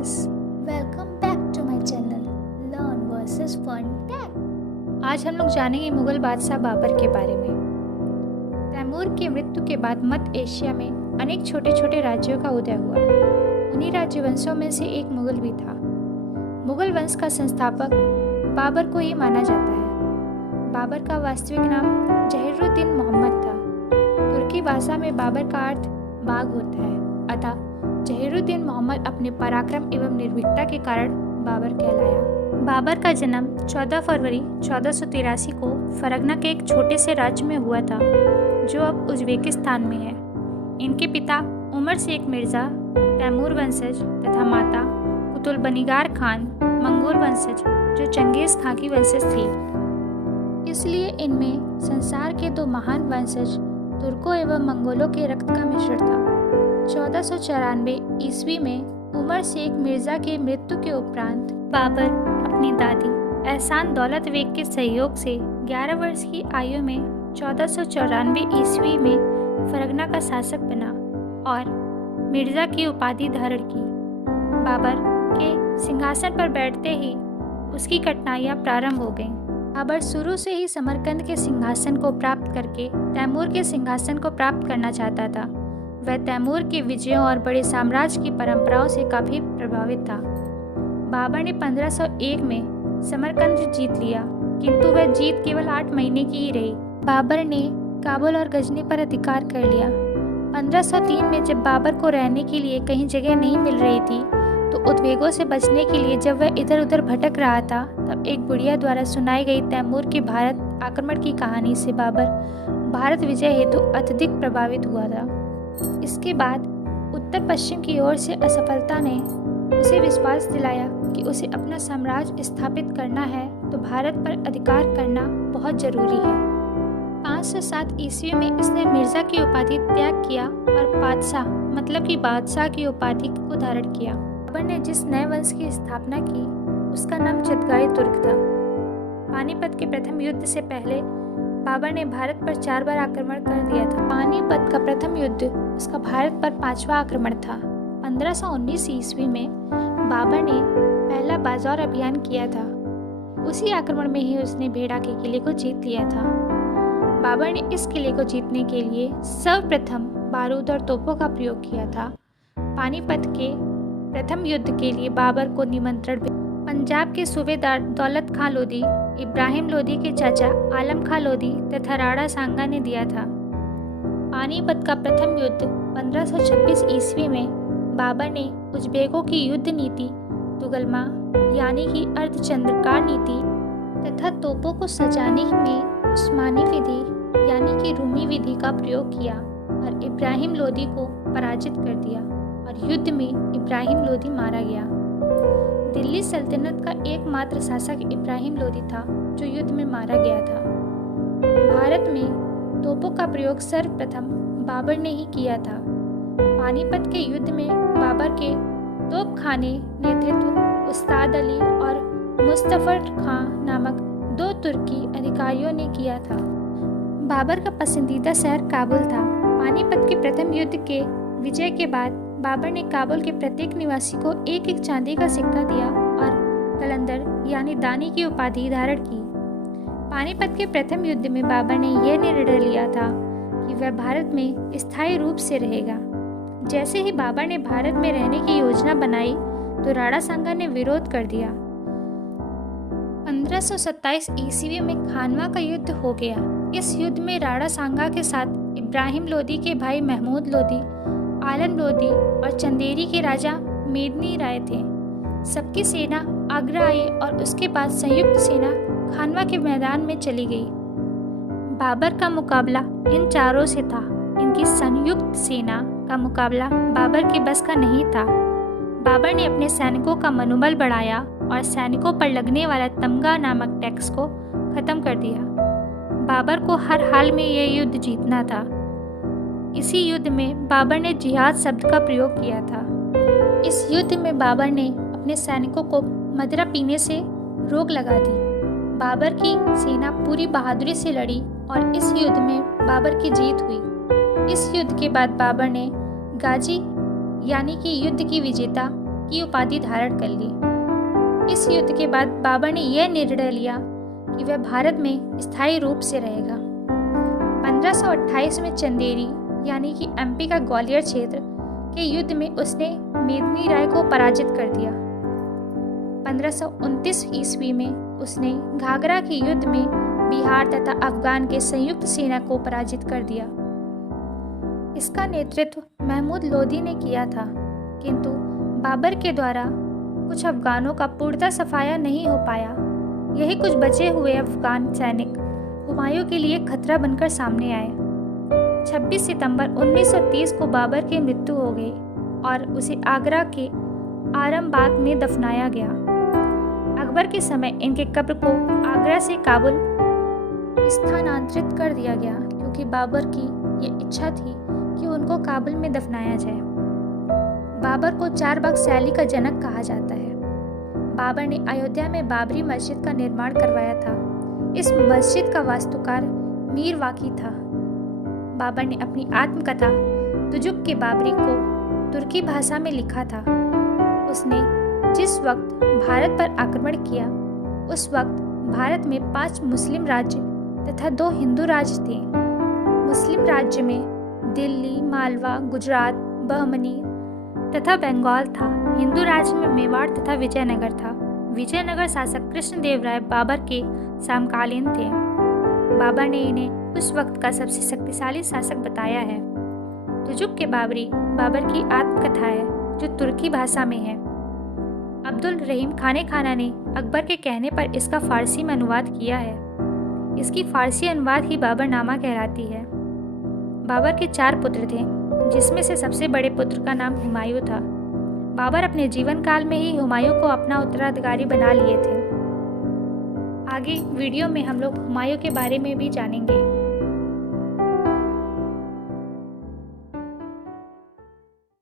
guys, welcome back to my channel Learn vs Fun Tech। आज हम लोग जानेंगे मुगल बादशाह बाबर के बारे में। तैमूर की मृत्यु के बाद मध्य एशिया में अनेक छोटे छोटे राज्यों का उदय हुआ। उन्हीं राज्यवंशों में से एक मुगल भी था। मुगल वंश का संस्थापक बाबर को ही माना जाता है। बाबर का वास्तविक नाम जहीरुद्दीन मोहम्मद था। तुर्की भाषा में बाबर का अर्थ बाघ होता है, अतः जहीरुद्दीन मोहम्मद अपने पराक्रम एवं निर्भीकता के कारण बाबर कहलाया। बाबर का जन्म 14 फरवरी 1483 को फरगना के एक छोटे से राज्य में हुआ था, जो अब उज्बेकिस्तान में है। इनके पिता उमर शेख मिर्जा तैमूर वंशज तथा माता कुतुलबनिगार खान मंगोल वंशज, जो चंगेज खां की वंशज थी। इसलिए इनमें संसार के दो महान वंशज तुर्कों एवं मंगोलों के रक्त का मिश्रण था। 1494 ईस्वी में उमर शेख मिर्जा के मृत्यु के उपरांत बाबर अपनी दादी एहसान दौलत बेग के सहयोग से 11 वर्ष की आयु में 1494 ईस्वी में फरगना का शासक बना और मिर्जा की उपाधि धारण की। बाबर के सिंहासन पर बैठते ही उसकी कठिनाइयां प्रारंभ हो गईं। बाबर शुरू से ही समरकंद के सिंहासन को प्राप्त करके तैमूर के सिंहासन को प्राप्त करना चाहता था। वह तैमूर के विजयों और बड़े साम्राज्य की परंपराओं से काफी प्रभावित था। बाबर ने 1501 में समरकंद जीत लिया, किंतु वह जीत केवल 8 महीने की ही रही। बाबर ने काबुल और गजनी पर अधिकार कर लिया। 1503 में जब बाबर को रहने के लिए कहीं जगह नहीं मिल रही थी, तो उद्वेगों से बचने के लिए जब वह इधर उधर भटक रहा था, तब एक बुढ़िया द्वारा सुनाई गई तैमूर के भारत आक्रमण की कहानी से बाबर भारत विजय हेतु अत्यधिक प्रभावित हुआ था। इसके बाद उत्तर पश्चिम की ओर से असफलता ने उसे विश्वास दिलाया कि उसे अपना साम्राज्य स्थापित करना है तो भारत पर अधिकार करना बहुत जरूरी है। 507 ईस्वी में इसने मिर्जा की उपाधि त्याग किया और पातशाह मतलब कि बादशाह की उपाधि को धारण किया। बाबर ने जिस नए वंश की स्थापना की उसका नाम चगताई तुर्क था। पानीपत के प्रथम युद्ध से पहले बाबर ने भारत पर 4 बार आक्रमण कर दिया था। पानीपत का प्रथम युद्ध उसका भारत पर 5वां आक्रमण था। 1519 ईस्वी में बाबर ने पहला बाजार अभियान किया था। उसी आक्रमण में ही उसने भेड़ा के किले को जीत लिया था। बाबर ने इस किले को जीतने के लिए सर्वप्रथम बारूद और तोपों का प्रयोग किया था। पानीपत के प्रथम युद्ध के लिए बाबर को निमंत्रण पंजाब के सूबेदार दौलत खां लोधी, इब्राहिम लोधी के चाचा आलम खां लोधी तथा राणा सांगा ने दिया था। पानीपत का प्रथम युद्ध 1526 ईस्वी में बाबर ने उज्बेकों की युद्ध नीति तुगलमा यानी कि अर्धचंद्राकार नीति तथा तोपों को सजाने में उस्मानी विधि यानी कि रूमी विधि का प्रयोग किया और इब्राहिम लोधी को पराजित कर दिया और युद्ध में इब्राहिम लोधी मारा गया। दिल्ली सल्तनत का एकमात्र शासक इब्राहिम लोधी था जो युद्ध में मारा गया था। भारत में तोपों का प्रयोग सर्वप्रथम बाबर ने ही किया था। पानीपत के युद्ध में बाबर के तोपखाने नेतृत्व उस्ताद अली और मुस्तफर खां नामक 2 तुर्की अधिकारियों ने किया था। बाबर का पसंदीदा शहर काबुल था। पानीपत के प्रथम युद्ध के विजय के बाद बाबर ने काबुल के प्रत्येक निवासी को एक एक चांदी का सिक्का दिया और कलंदर यानी दानी की उपाधि धारण की। पानीपत के प्रथम युद्ध में बाबर ने यह निर्णय लिया था कि वह भारत में स्थायी रूप से रहेगा। जैसे ही बाबर ने भारत में रहने की योजना बनाई तो राणा सांगा ने विरोध कर दिया। 1527 ईस्वी में खानवा का युद्ध हो गया। इस युद्ध में राणा सांगा के साथ इब्राहिम लोधी के भाई महमूद लोधी, आलम लोधी और चंदेरी के राजा मेदनी राय थे। सबकी सेना आगरा आई और उसके बाद संयुक्त सेना खानवा के मैदान में चली गई। बाबर का मुकाबला इन चारों से था। इनकी संयुक्त सेना का मुकाबला बाबर के बस का नहीं था। बाबर ने अपने सैनिकों का मनोबल बढ़ाया और सैनिकों पर लगने वाला तमगा नामक टैक्स को खत्म कर दिया। बाबर को हर हाल में यह युद्ध जीतना था। इसी युद्ध में बाबर ने जिहाद शब्द का प्रयोग किया था। इस युद्ध में बाबर ने अपने सैनिकों को मदिरा पीने से रोक लगा दी। बाबर की सेना पूरी बहादुरी से लड़ी और इस युद्ध में बाबर की जीत हुई। इस युद्ध के बाद बाबर ने गाजी यानी कि युद्ध की विजेता की उपाधि धारण कर ली। इस युद्ध के बाद बाबर ने यह निर्णय लिया कि वह भारत में स्थायी रूप से रहेगा। 1528 में चंदेरी यानी कि एमपी का ग्वालियर क्षेत्र के युद्ध में उसने मेदिनी राय को पराजित कर दिया। 1529 ईस्वी में उसने घाघरा के युद्ध में बिहार तथा अफगान के संयुक्त सेना को पराजित कर दिया। इसका नेतृत्व महमूद लोदी ने किया था, किंतु बाबर के द्वारा कुछ अफगानों का पूर्णतः सफाया नहीं हो पाया। यही कुछ बचे हुए अफगान सैनिक हुमायूं के लिए खतरा बनकर सामने आए। 26 सितंबर 1930 को बाबर की मृत्यु हो गई और उसे आगरा के आरामबाग में दफनाया गया। अकबर के समय इनके कब्र को आगरा से काबुल स्थानांतरित कर दिया गया, क्योंकि बाबर की ये इच्छा थी कि उनको काबुल में दफनाया जाए। बाबर को चारबाग शैली का जनक कहा जाता है। बाबर ने अयोध्या में बाबरी मस्जिद का निर्माण करवाया था। इस मस्जिद का वास्तुकार मीर वाकी था। बाबर ने अपनी आत्मकथा तुजुक के बाबरी को तुर्की भाषा में लिखा था। उसने जिस वक्त भारत पर आक्रमण किया, उस वक्त भारत में 5 मुस्लिम राज्य तथा 2 हिंदू राज्य थे। मुस्लिम राज्य में दिल्ली, मालवा, गुजरात, बहमनी तथा बंगाल था। हिंदू राज्य में मेवाड़ तथा विजयनगर था। विजयनगर शासक कृष्णदेव राय बाबर के समकालीन थे। बाबर ने इन्हें उस वक्त का सबसे शक्तिशाली शासक बताया है। तुजुक के बाबरी बाबर की आत्मकथा है, जो तुर्की भाषा में है। अब्दुल रहीम खाने खाना ने अकबर के कहने पर इसका फारसी में अनुवाद किया है। इसकी फारसी अनुवाद ही बाबरनामा कहलाती है। बाबर के 4 पुत्र थे, जिसमें से सबसे बड़े पुत्र का नाम हुमायूं था। बाबर अपने जीवन काल में ही हुमायूं को अपना उत्तराधिकारी बना लिए थे। आगे वीडियो में हम लोग हुमायूं के बारे में भी जानेंगे।